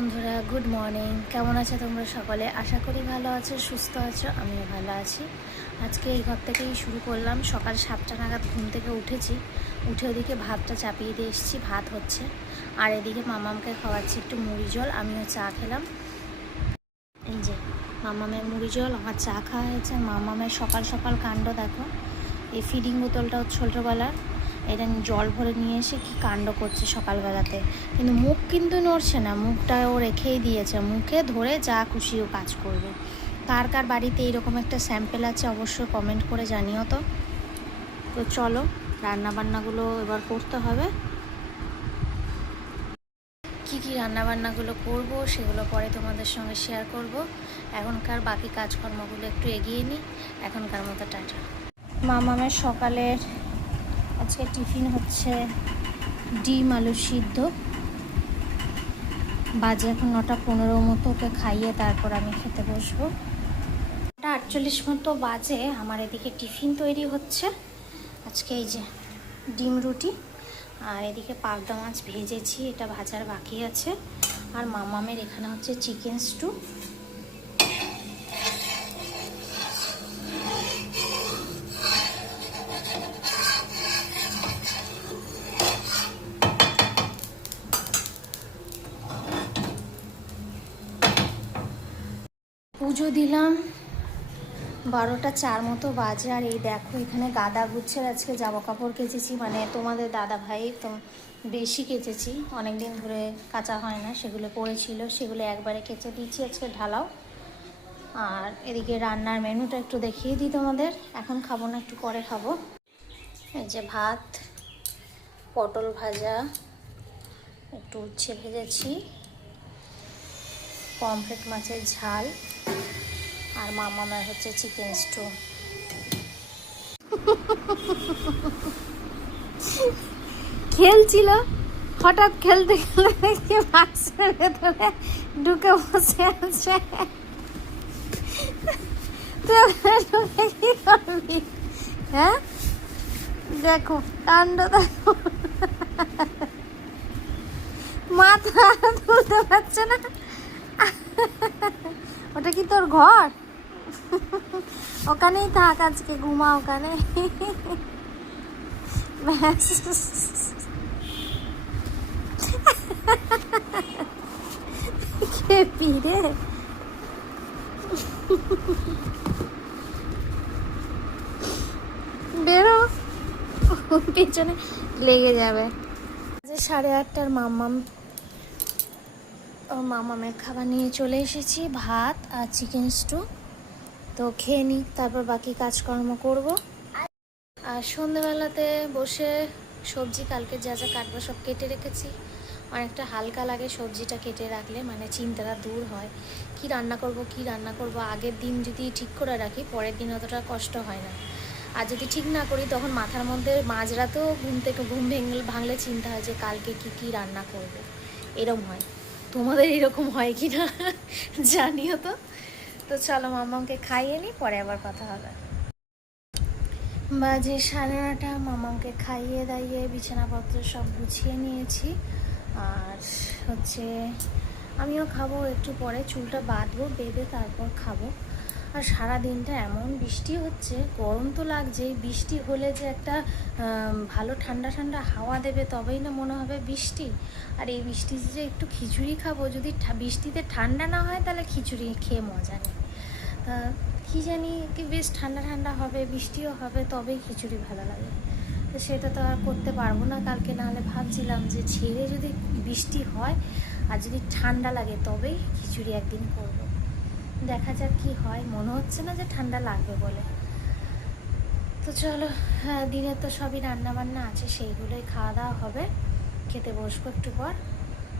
বন্ধুরা good morning কেমন আছো তোমরা সকলে? আশা করি ভালো আছো, সুস্থ আছো, আমিও ভালো আছি। আজকে এই ঘর থেকেই শুরু করলাম। সকাল সাতটা নাগাদ ঘুম থেকে উঠেছি। উঠে ওদিকে ভাতটা চাপিয়ে দিয়ে এসেছি, ভাত হচ্ছে। আর এদিকে মামামকে খাওয়াচ্ছি একটু মুড়ি জল, আমিও চা খেলাম। এই যে, মামামের মুড়ি জল, আমার চা খাওয়া হয়েছে। মামামের সকাল সকাল কাণ্ড দেখো। এই ফিডিং বোতলটা ছোটোবেলার। এটা জল ভরে নিয়ে এসে কি কাণ্ড করছে সকালবেলাতে। কিন্তু মুখ কিন্তু নড়ছে না, মুখটা ও রেখেই দিয়েছে। মুখে ধরে যা খুশি ও কাজ করবে। কার কার বাড়িতে এইরকম একটা স্যাম্পেল আছে অবশ্যই কমেন্ট করে জানিও তো। তো চলো রান্না বান্নাগুলো এবার করতে হবে। কি কি রান্নাবান্নাগুলো করব সেগুলো পরে তোমাদের সঙ্গে শেয়ার করব। এখনকার বাকি কাজকর্মগুলো একটু এগিয়ে নিই। এখনকার মতো টাটা। মামামের সকালের আজকে টিফিন হচ্ছে ডিম, আলু সিদ্ধ। বাজে এখন নটা পনেরো মতো, ওকে খাইয়ে তারপর আমি খেতে বসবো। নটা আটচল্লিশ মতো বাজে, আমার এদিকে টিফিন তৈরি হচ্ছে। আজকে এই যে ডিম রুটি, আর এদিকে পাবদা মাছ ভেজেছি, এটা ভাজার বাকি আছে। আর মামামের এখানে হচ্ছে চিকেন স্টু। পুজো দিলাম। বারোটা চার মতো বাজে আর এই দেখো এখানে গাদা গুচ্ছের আজকে জামা কাপড় কেচেছি। মানে তোমাদের দাদা ভাই তো বেশি কেচেছি। অনেক দিন ধরে কাঁচা হয় না, সেগুলো পড়েছিল, সেগুলো একবারে কেচে দিচ্ছি আজকে ঢালাও। আর এদিকে রান্নার মেনুটা একটু দেখিয়ে দিই তোমাদের। এখন খাব না, একটু পরে খাব। এই যে ভাত, পটল ভাজা, একটু উচ্ছে ভেজেছি। পমফ্রেট মাছের ঝাল আর মামামের হচ্ছে চিকেন স্টু। খেলছিল, হঠাৎ খেলতে খেলতে ভেতরে ঢুকে বসে আছে। হ্যাঁ? দেখো কাণ্ড মাথা তুলতে পারছে না। ওটা কি তোর ঘর? ওখানেই থাক আজকে, ঘুমা ওখানে। রে বেরো। পেছনে লেগে যাবে। সাড়ে আটটার মাম্মাম মামামের খাবার নিয়ে চলে এসেছি, ভাত আর চিকেন স্টু তো খেয়ে নিই তারপর বাকি কাজকর্ম করব। আর সন্ধেবেলাতে বসে সবজি কালকে যা যা কাটবো সব কেটে রেখেছি। অনেকটা হালকা লাগে সবজিটা কেটে রাখলে মানে চিন্তাটা দূর হয়। কি রান্না করব, কি রান্না করব, আগের দিন যদি ঠিক করে রাখি, পরের দিন অতটা কষ্ট হয় না। আর যদি ঠিক না করি, তখন মাথার মধ্যে মাঝরাতেও ঘুম থেকে ঘুম ভেঙে ভাঙলে চিন্তা হয় যে কালকে কি কি রান্না করব। এরম হয়। তোমাদের এরকম হয় কি না, জানিও তো। তো চলো মামাকে খাইয়ে নিই পরে আবার কথা হবে। বাজে সাড়ে নটা মামাকে খাইয়ে দাইয়ে বিছানাপত্র সব গুছিয়ে নিয়েছি। আর হচ্ছে আমিও খাব, একটু পরে চুলটা বাঁধবো, বেঁধে তারপর খাব। আর সারা দিনটা এমন বৃষ্টি হচ্ছে, গরম তো লাগছে বৃষ্টি হলে যে একটা ভালো ঠান্ডা ঠান্ডা হাওয়া দেবে তবেই না মনে হবে বৃষ্টি। আর এই বৃষ্টিতে যে একটু খিচুড়ি খাব, যদি বৃষ্টিতে ঠান্ডা না হয় তাহলে খিচুড়ি খেয়ে মজা নেই। কী জানি কি বেশ ঠান্ডা ঠান্ডা হবে, বৃষ্টিও হবে, তবেই খিচুড়ি ভালো লাগে। তো সেটা তো আর করতে পারব না কালকে, নাহলে ভাবছিলাম যে ছেড়ে যদি বৃষ্টি হয় আর যদি ঠান্ডা লাগে তবেই খিচুড়ি একদিন করব। দেখা যাক কি হয়। মনে হচ্ছে না যে ঠান্ডা লাগবে বলে। তো চলো হ্যাঁ দিনের তো সবই রান্না বান্না আছে, সেইগুলোই খাওয়া দাওয়া হবে। খেতে বসবো একটু পর।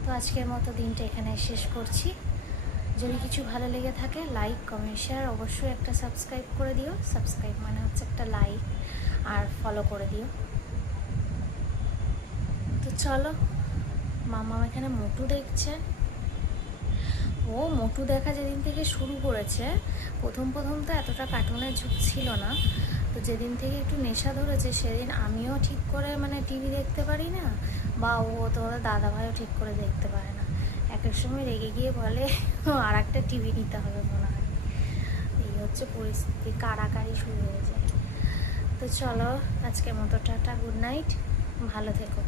তো আজকের মতো দিনটা এখানে শেষ করছি। যদি কিছু ভালো লেগে থাকে লাইক কমেন্ট শেয়ার অবশ্যই একটা সাবস্ক্রাইব করে দিও। সাবস্ক্রাইব মানে হচ্ছে একটা লাইক আর ফলো করে দিও। তো চলো মামা এখানে মোটু দেখছে। ও মোটু দেখা যেদিন থেকে শুরু করেছে, প্রথম প্রথম তো এতটা কার্টুনের ঝুঁক ছিল না। তো যেদিন থেকে একটু নেশা ধরেছে, সেদিন আমিও ঠিক করে মানে টিভি দেখতে পারি না, বা ও তোমাদের দাদা ভাইও ঠিক করে দেখতে পারে না। এক এক সময় রেগে গিয়ে বলে আর একটা টিভি নিতে হবে মনে হয়। এই হচ্ছে পরিস্থিতি কাড়াকাড়ি শুরু হয়ে যায়। তো চলো, আজকের মতো টাটা গুড নাইট ভালো থেকো।